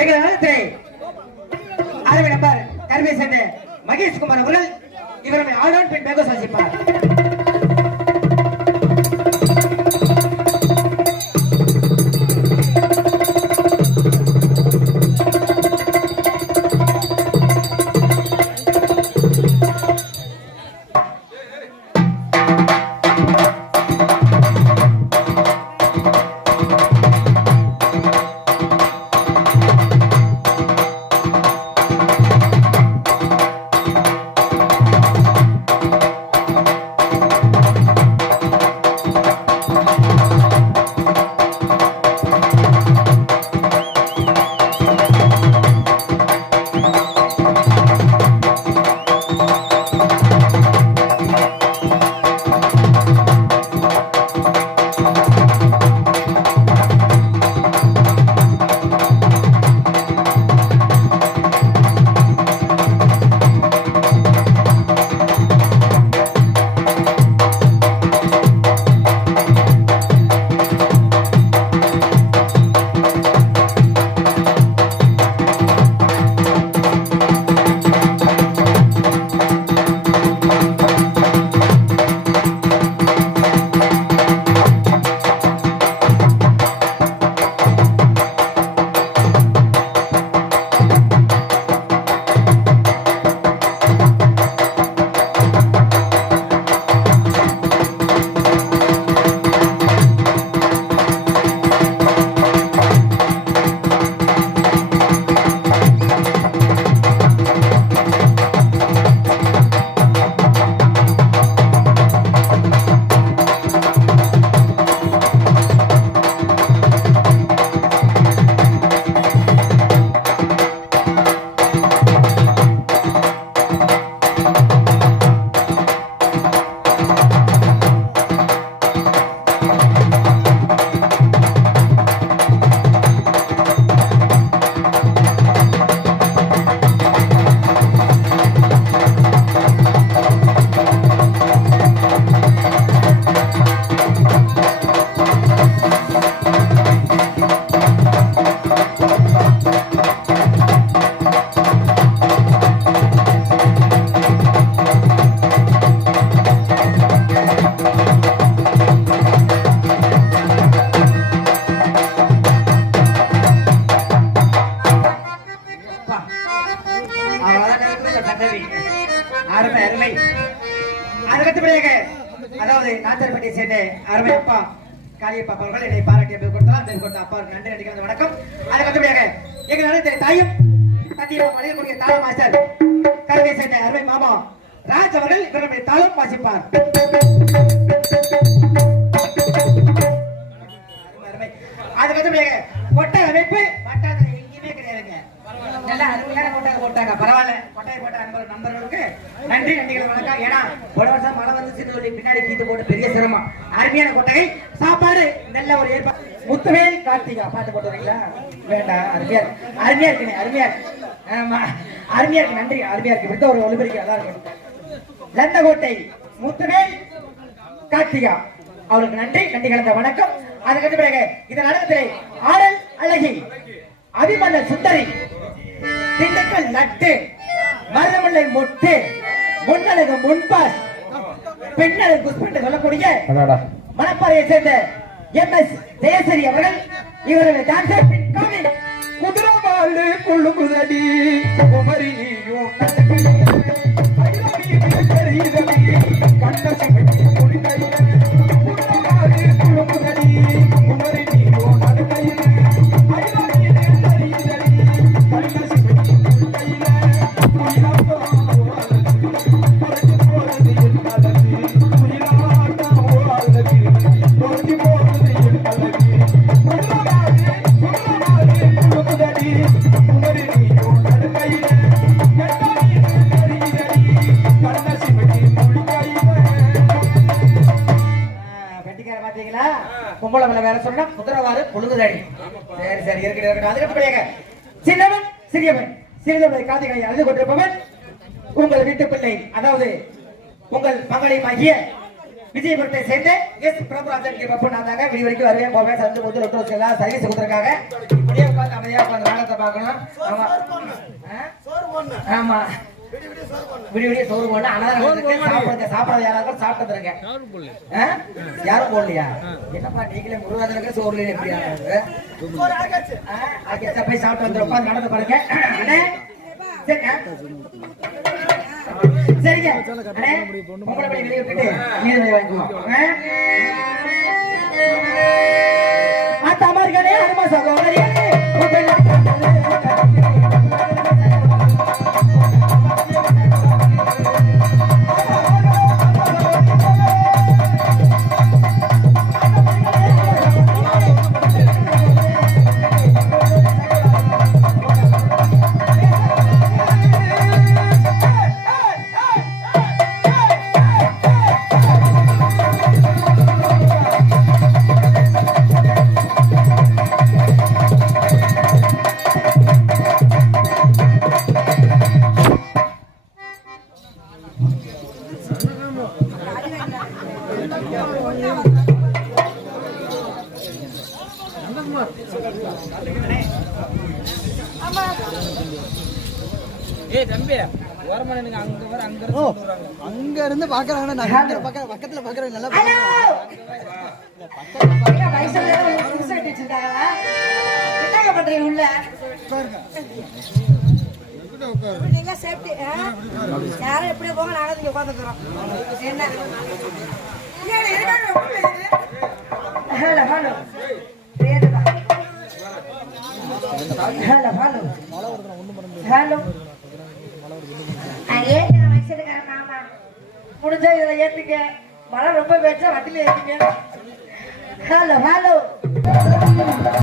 எங்கள் நலத்திரை அறுவை நம்பர் கருவை சேர்ந்த மகேஷ்குமார் அவர்கள் இவருடைய ஆடோன் பெண் பேக சாதிப்பார். அதாவது நாச்சர்பட்டியை சேர்ந்த அருமை அப்பா காளியப்பா அவர்கள் என்னை பாராட்டி கொடுத்தார். அப்பா நன்றி நடிக்கிறது வணக்கம். அதுக்கடுத்தபடியாக எங்கள் நடத்த தாயும் தந்தையும் வழங்கக்கூடிய தாள மாஸ்டர் கருவை சேர்ந்த அருமை மாமா ராஜ் அவர்கள் இவருடைய தாளம் வாசிப்பார். அதுக்கடுத்தபடியாக கொட்டை அமைப்பு வட்டாரத்தில் எங்கேயுமே கிடையாதுங்க. நல்லா அருமையான கொட்டாய் போட்டாங்க. பரவாயில்ல, கொட்டாய் போட்ட நண்பர்களுக்கு நன்றி நன்றிகள் வணக்கம். ஏன்னா ஒரு வருஷம் மழை வந்து சிறு பின்னாடி கீத்து போட்டு பெரிய சிரமம். அருமையான கொட்டகை சாப்பாடு நல்ல ஒரு ஏற்பாடு. முத்துவேல் கார்த்திகா பாட்டு போட்டு வரீங்களா? வேண்டாம், அருமையா அருமையா இருக்குங்க. அருமையா ஆமா அருமையா இருக்கு. நன்றி, அருமையா இருக்கு. விருத்த ஒரு ஒளிபரிக்க அதான் இருக்கு. லந்தகோட்டை முத்துவேல் கார்த்திகா அவருக்கு நன்றி நன்றி கலந்த வணக்கம். அதுக்கு பிறகு இந்த நாடகத்திலே ஆடல் அழகி அபிமன்ன சுந்தரி திண்டுக்கல் நட்டு மருதமுல்லை மொட்டு முன்னழகு முன்பாஸ் பெண்ணழகு குஸ்பென்று சொல்லக்கூடிய மணப்பாறையை சேர்ந்த MS ஜெயசரி அவர்கள் இவர்கள் டான்சர் கோவில் குதிரவாளு கொள்ளுகுதடி குமரியும் வேற சொன்னா குதிரவாறு பொழுதுதடி. சரி சரி இருக்கட்டும். அதுக்கு சின்னவன் சிறியவன் சிறிதவனை காதிகளை அழுது கொண்டிருப்பவன் உங்கள் வீட்டு பிள்ளை, அதாவது உங்கள் மகளையும் விஜயபுரத்தை சேர்ந்த எஸ் பிரபுராஜன் விடி வரைக்கும் வருவேன் போவேன் சந்து முத்து ரொட்டு எல்லாம் சர்வீஸ் கொடுத்துருக்காங்க. அப்படியே உட்காந்து அமைதியா உட்காந்து நாடகத்தை பார்க்கணும். ஆமா விடிய விடிய சோறு போடணும். அனாதை சாப்பிடாத யாராவது சாப்பிட்டது இருக்கேன். யாரும் போடலையா? என்னப்பா நீங்களே முருகாதனுக்கு சோறுல எப்படியா போய் சாப்பிட்டு வந்து உட்காந்து நடந்து பாருங்க. சரிங்க உங்களை போய் வெளியே விட்டுட்டு நீர் வாங்கிக்குவோம். தமர்களே அருமை சகோதரியே அங்க இருந்து பாக்குறாங்க பக்கத்துல பாக்குறாங்க நல்லா யாரும் எப்படி போங்க நாங்க உட்காந்துக்கிறோம். என்ன ஹலோ ஹலோ ஹலோ ஹலோ மாமா முடிஞ்சா இதுல ஏத்துக்க. மழை ரொம்ப பேச்சா வண்டியில ஏத்துங்க. Hello hello